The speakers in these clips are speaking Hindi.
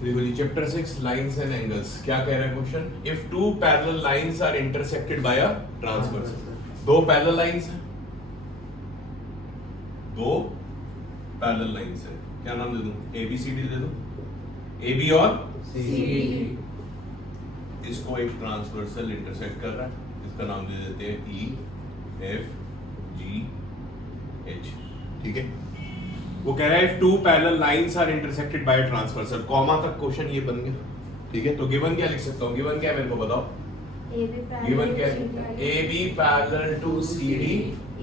देखो जी चैप्टर 6 लाइंस एंड एंगल्स क्या कह रहा है question, if two parallel lines are intersected by a transversal. दो पैरेलल लाइंस हैं, दो पैरेलल लाइंस है, क्या नाम दे दूं, ए बी सी डी दे दूं, ए बी और सी। इसको एक ट्रांसवर्सल इंटरसेक्ट कर रहा है, इसका नाम दे देते हैं ई एफ जी एच। ठीक है, वो कह रहा है if two parallel lines are intersected by transversal, comma तक क्वेश्चन ये बन गया। ठीक है, तो गिवन क्या लिख सकता हूँ, गिवन क्या है मेरे को बताओ, गिवन क्या है, A B parallel to C D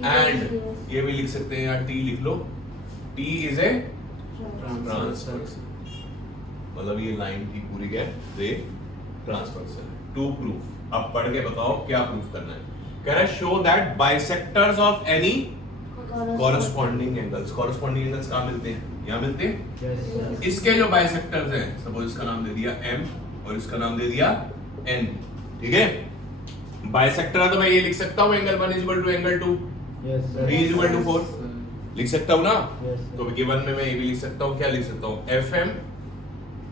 and ये भी लिख सकते हैं, या टी लिख लो, टी इज ए ट्रांसवर्सल, मतलब ये लाइन की पूरी क्या है, ट्रांसवर्सल। टू प्रूफ, अब पढ़ के बताओ क्या प्रूफ करना है। कह रहा है show that bisectors of any corresponding angles, corresponding angles कहाँ मिलते हैं, यहाँ मिलते हैं। इसके जो बाइसेक्टर्स हैं, सपोज इसका नाम दे दिया m और इसका नाम दे दिया n। ठीक है, बाइसेक्टर है तो मैं ये लिख सकता हूँ angle 1 equal to angle 2, b equal to 4 लिख सकता हूँ ना। तो गिवन में मैं ये भी लिख सकता हूँ, क्या लिख सकता हूँ, fm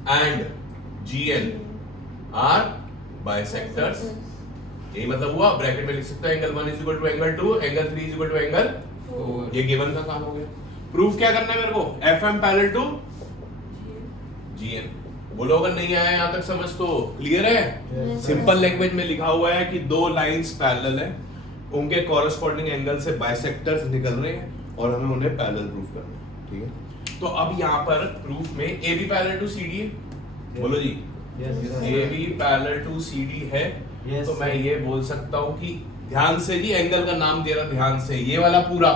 and gn are bisectors. यही मतलब हुआ, ब्रैकेट में लिख सकता हूँ angle 1 equal to angle 2, angle 3 equal to angle 4। ये गिवन का काम हो गया। प्रूफ क्या करना है मेरे को, fm पैरेलल टू gn। बोलो अगर नहीं आया यहां तक समझ तो क्लियर है। सिंपल लैंग्वेज में लिखा हुआ है कि दो लाइंस पैरेलल है, उनके कॉरेस्पॉन्डिंग एंगल से बाइसेक्टर्स निकल रहे हैं और हमें उन्हें पैरेलल प्रूफ करना है। ठीक है, तो अब यहां पर प्रूफ में A B parallel to C D है, बोलो जी A B parallel to C D है। तो मैं ये बोल सकता हूं कि ध्यान से जी एंगल का नाम दे रहा, ध्यान से, ये वाला पूरा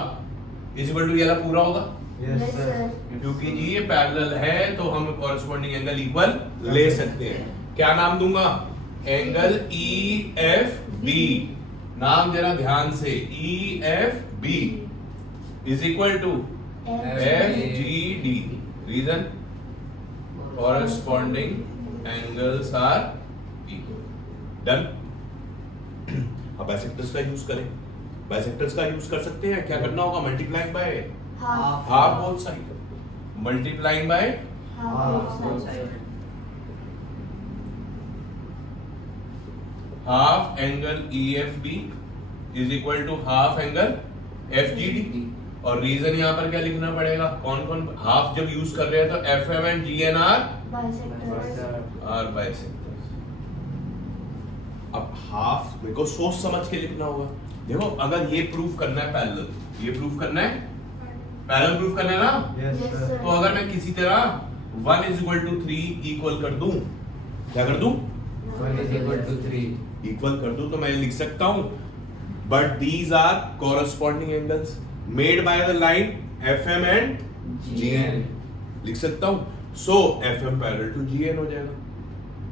इज इक्वल टू ये वाला पूरा होगा, क्योंकि जी ये पैरेलल है तो हम कॉरेस्पॉन्डिंग एंगल इक्वल ले सकते हैं। क्या नाम दूंगा, एंगल ई एफ बी, नाम देना ध्यान से, E F B is equal to F G D. Reason, corresponding angles are equal. Done. अब बाइसेक्टर्स का यूज करें, बाइसेक्टर्स का यूज कर सकते हैं, क्या करना होगा, multiplying by half both side, multiplying by half angle E F B is equal to half angle F G D. और रीजन यहाँ पर क्या लिखना पड़ेगा, कौन कौन हाफ जब यूज कर रहे हैं तो F M and G N are bisectors. अब हाफ मेरे को सोच समझ के लिखना होगा। देखो अगर ये प्रूफ करना है पैरेलल, ये प्रूफ करना है पैरेलल, प्रूफ करना है ना, तो अगर मैं किसी तरह 1 इज इक्वल टू 3 इक्वल कर दूं, क्या कर दूं, 1 is equal to 3 इक्वल कर दूं, तो मैं लिख सकता हूं but these are corresponding angles made by the line FM and GN, लिख सकता हूं। So FM parallel to GN हो जाएगा।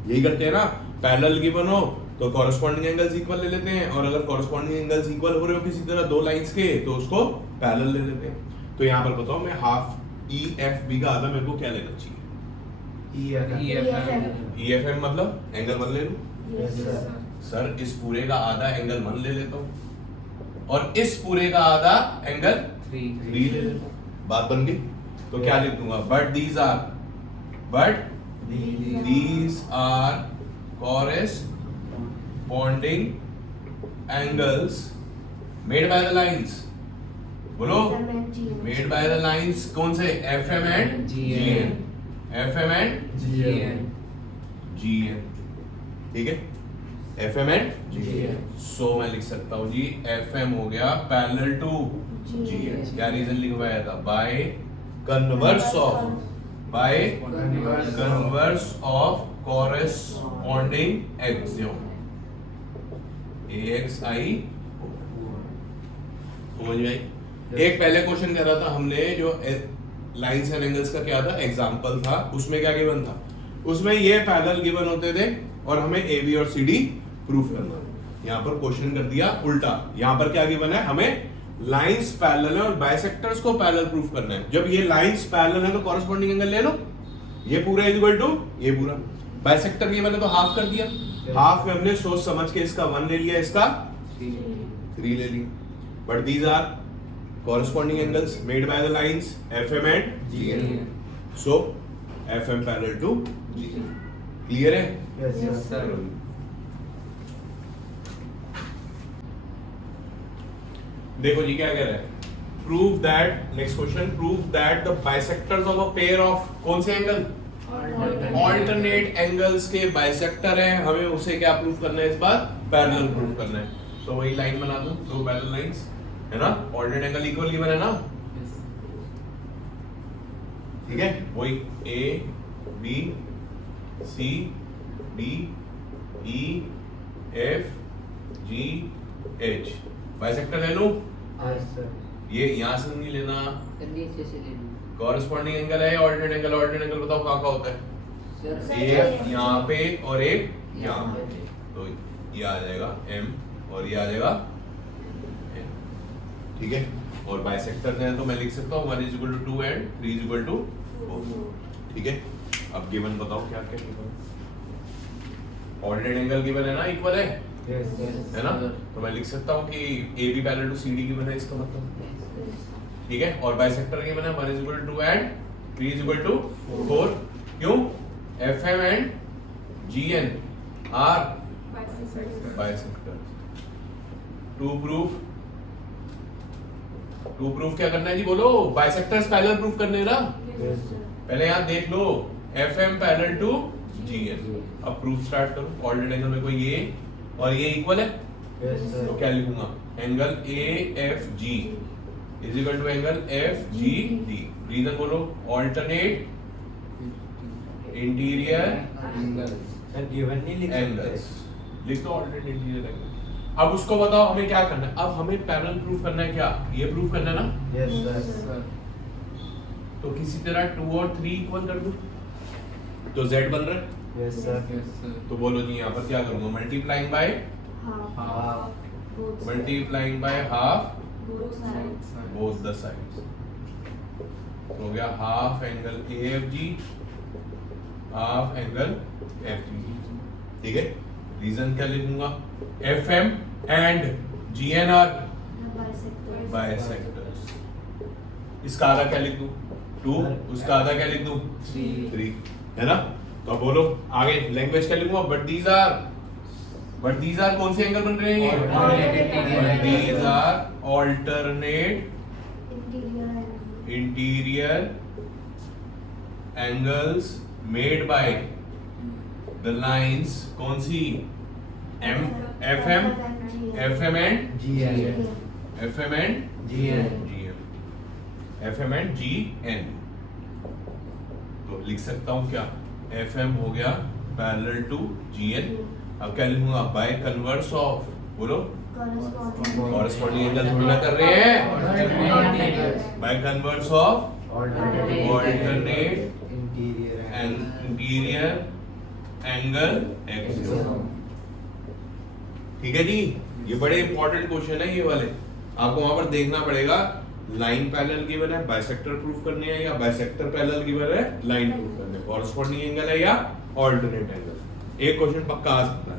यही करते हैं ना, पैरेलल गिवन हो तो कॉरेस्पॉन्डिंग एंगल्स इक्वल ले लेते हैं, और अगर कॉरेस्पॉन्डिंग एंगल्स इक्वल हो रहे हो किसी तरह दो लाइंस के तो उसको पैरेलल ले लेते हैं। तो यहाँ पर बताओ मैं हाफ ई एफ बी का आधा मेरे को क्या लेना चाहिए, ई एफ एम मतलब एंगल 1 ले लूं। सर इस पूरे का आधा एंगल 1 ले लेता हूं और इस पूरे का आधा एंगल 3 ले लेता हूं, बात बन गई। तो क्या लिख दूंगा, but these are corresponding angles made by the lines, बोलो made by the lines कौन से, FM and GN, FM and GN। ठीक है, FM and GN। सो मैं लिख सकता हूं जी FM हो गया पैरेलल टू GN। क्या रीजन लिखवाया था, by converse of corresponding axiom, AXI। समझ में आई। एक पहले क्वेश्चन कह रहा था हमने, जो लाइंस एंड एंगल्स का क्या था एग्जांपल था, उसमें क्या गिवन था, उसमें ये पैरेलल गिवन होते थे और हमें AB और CD प्रूफ करना। यहाँ पर क्वेश्चन कर दिया उल्टा, यहाँ पर क्या गिवन है, हमें लाइंस पैरेलल है और बाइसेक्टर्स को पैरेलल प्रूफ करना है। जब ये लाइंस पैरेलल है तो कॉरेस्पॉन्डिंग एंगल ले लो, ये पूरा इज इक्वल टू ये पूरा। बाइसेक्टर ये मैंने तो हाफ कर दिया, हाफ में हमने सोच समझ के इसका 1 ले लिया, इसका 3 ले लिया। But these are corresponding angles made by the lines FM and GN। सो FM पैरेलल टू क्लियर है? Yes, sir. देखो जी क्या कह रहा है, prove that, next question, prove that the bisectors of a pair of, कौन से एंगल, ऑल्टरनेट एंगल्स के बाइसेक्टर हैं, हमें उसे क्या प्रूव करना है इस बार, पैरेलल प्रूव करना है। तो वही लाइन बना दूं, दो पैरेलल लाइंस है ना, ऑल्टरनेट एंगल इक्वल गिवन है ना, ठीक है, वही A B C D E F G H bisector ले लूं, Yes, sir. ये यहां से नहीं लेना, नीचे से ले लूं कॉरेस्पॉन्डिंग एंगल है, ऑल्टरनेट एंगल, ऑल्टरनेट एंगल बताओ कहां का होता है, सर। एक यहाँ पे और एक यहाँ यहाँ पे, पे। तो ये आ जाएगा m और ये आ जाएगा n, ठीक है। और बाइसेक्टर है तो मैं लिख सकता हूँ 1 is equal to 2 and 3 is equal to 4, ठीक है। अब गिवन बताओ क्या क्या गिवन, ऑल्टरनेट एंगल गिवन है ना, इक्वल है Yes, yes. है ना, तो मैं लिख सकता हूँ कि A B parallel to C D given है, इसका मतलब, ठीक है। और बाइसेक्टर गिवन है 1 is equal to 2 and 3 is equal to 4, क्यों, FM and GN are bisectors। To prove क्या करना है जी, बोलो, बाइसेक्टर्स पैरेलल प्रूफ करने हैं ना, Yes, sir. पहले यहाँ देख लो, FM पैरेलल टू GN, अब प्रूफ स्टार्ट करो। ऑल्टरनेट एंगल में कोई ये और ये इक्वल है, Yes, sir. तो क्या लिखूंगा, angle AFG is equal to angle FGD। Reason बोलो, ऑल्टरनेट इंटीरियर Sir, given नहीं लिख एंगल्स, सकते। लिख दो ऑल्टरनेट इंटीरियर एंगल। अब उसको बताओ हमें क्या करना है, अब हमें पैरेलल प्रूफ करना है, क्या ये प्रूफ करना है ना, Yes, sir. तो किसी तरह 2 और 3 इक्वल कर दो, तो Z बन रहा है, Yes, sir. तो बोलो जी यहाँ पर क्या करूंगा, multiplying by Half. Multiplying by half both the sides, हो गया half angle AFG half angle FG, ठीक है। रीजन क्या लिखूंगा, FM and GN are bisectors. इसका आधा क्या लिख दूं, 2, उसका आधा क्या लिख दूं, 3, है ना। तो अब बोलो आगे लैंग्वेज क्या लिखूंगा, बट दीज आर कौन से एंगल बन रहे हैं, Alternate these are alternate interior angles made by the lines, कौन सी, FM and GN. FM and GN. FM and GN। तो लिख सकता हूं क्या, FM हो गया पैरेलल टू GN। अब क्या लिखूंगा, बाय कन्वर्स ऑफ, बोलो, कॉरेस्पॉन्डिंग एंगल थोड़ी ना कर रहे हैं, by converse of alternate Interior and interior angle axis, ठीक है जी। ये बड़े इंपॉर्टेंट क्वेश्चन है ये वाले, आपको वहां पर देखना पड़ेगा, लाइन पैरेलल गिवन है, बाइसेक्टर प्रूफ करने है, या बाइसेक्टर पैरेलल गिवन है, लाइन प्रूफ करने है, कॉरेस्पॉन्डिंग एंगल है या ऑल्टरनेट एंगल, एक क्वेश्चन पक्का आ सकता है।